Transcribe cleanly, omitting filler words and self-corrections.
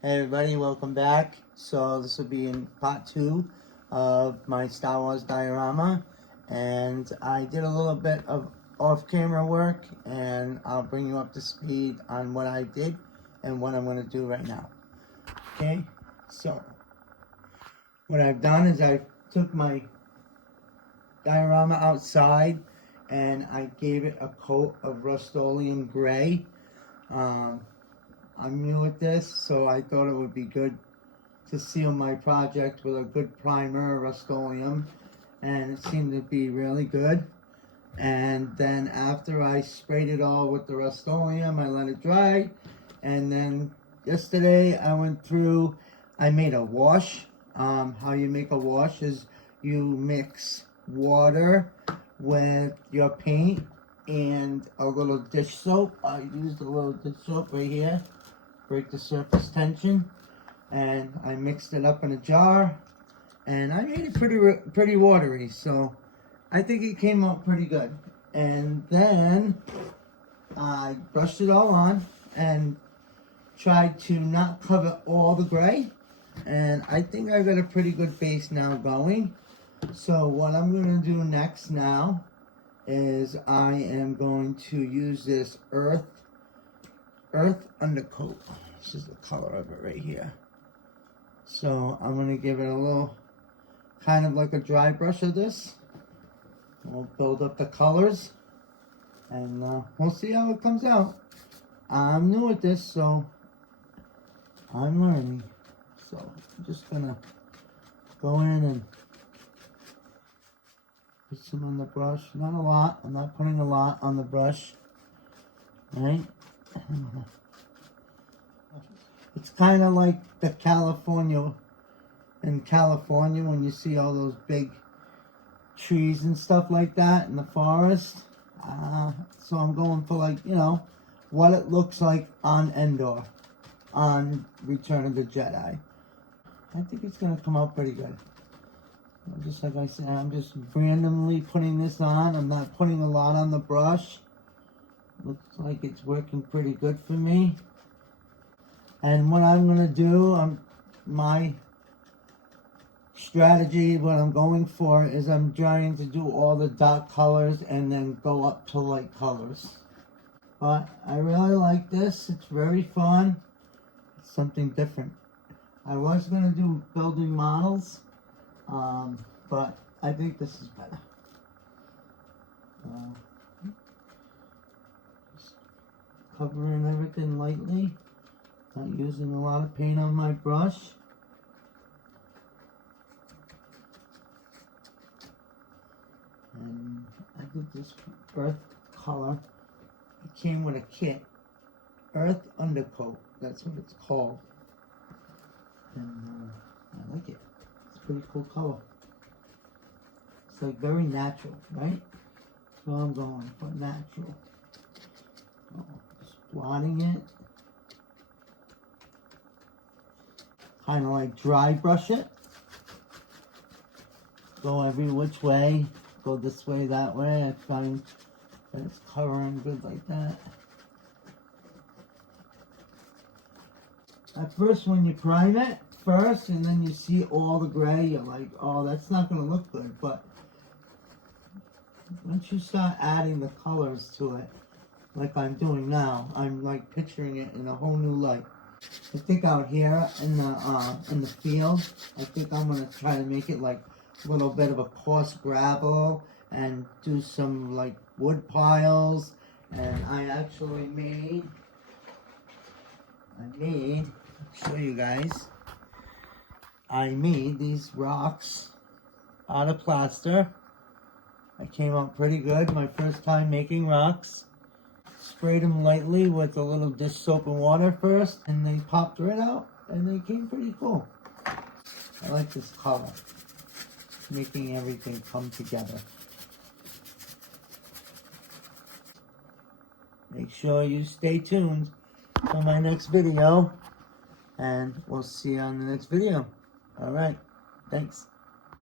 Hey everybody, welcome back. So this will be in part 2 of my Star Wars diorama, and I did a little bit of off-camera work, and I'll bring you up to speed on what I did and what I'm going to do right now. Okay, so what I've done is I took my diorama outside and I gave it a coat of Rust-Oleum gray. I'm new at this, so I thought it would be good to seal my project with a good primer of Rust-Oleum, and it seemed to be really good. And then after I sprayed it all with the Rust-Oleum, I let it dry, and then yesterday I went through, I made a wash. How you make a wash is you mix water with your paint and a little dish soap. I used a little dish soap right here, break the surface tension, and I mixed it up in a jar, and I made it pretty watery, so I think it came out pretty good. And then I brushed it all on and tried to not cover all the gray, and I think I got a pretty good base now going. So what I'm going to do next now is I am going to use this earth undercoat. This is the color of it right here. So I'm going to give it a little, kind of like a dry brush of this. We'll build up the colors, and we'll see how it comes out. I'm new at this, so I'm learning. So I'm just going to go in and put some on the brush. Not a lot. I'm not putting a lot on the brush. Right? It's kind of like in California when you see all those big trees and stuff like that in the forest. So I'm going for, like, you know, what it looks like on Endor, on Return of the Jedi. I think it's going to come out pretty good. Just like I said, I'm just randomly putting this on. I'm not putting a lot on the brush. Looks like it's working pretty good for me. And what I'm going to do, my strategy, what I'm going for is I'm trying to do all the dark colors and then go up to light colors. But I really like this. It's very fun. It's something different. I was going to do building models, but I think this is better. Just covering everything lightly. Not using a lot of paint on my brush. And I did this earth color. It came with a kit. Earth undercoat. That's what it's called. And I like it. It's a pretty cool color. It's like very natural, right? So I'm going for natural. Just blotting it. Kind of like dry brush it. Go every which way. Go this way, that way. I find that it's covering good like that. At first, when you prime it first and then you see all the gray, you're like, oh, that's not going to look good. But once you start adding the colors to it, like I'm doing now, I'm like picturing it in a whole new light. I think out here in the field, I think I'm gonna try to make it like a little bit of a coarse gravel and do some like wood piles. And I actually made, I'll show you guys. I made these rocks out of plaster. I came out pretty good my first time making rocks. Sprayed them lightly with a little dish soap and water first, and they popped right out, and they came pretty cool. I like this color, making everything come together. Make sure you stay tuned for my next video, and we'll see you on the next video. All right, thanks.